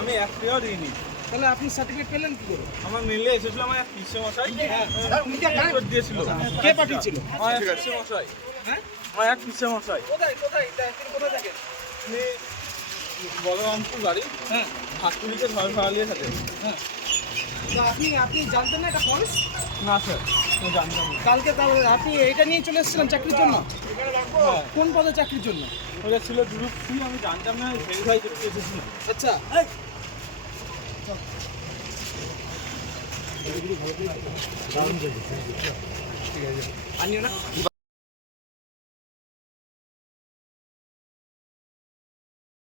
আমি এক টাকা দিইনি তাহলে আপনি সার্টিফিকেট পেলেন কি করে আমার মিলে এসেছিল আমার পিসে মশাই দিয়েছিল। কে পাঠিয়েছিল আমার পিসে মশাই হ্যাঁ? আমার এক পিসে মশাই কোথায় কোথায়? তিনি কোথায় থাকেন উনি বলরামপুর বাড়ি। হ্যাঁ। হাতুড়িতে ঝড় ফাড়ালিয়ে থাকে। হ্যাঁ। তো আপনি আপনি জানতেন না এটা ফলস না স্যার জানতাম কালকে তাহলে আপনি এটা নিয়ে চলে এসেছিলেন চাকরির জন্য? হ্যাঁ। কোন পদে চাকরির জন্য? ওটা ছিল গ্রুপ সি আমি জানতাম না ভেরিফাই করতে এসেছিলাম আচ্ছা। আনিও না।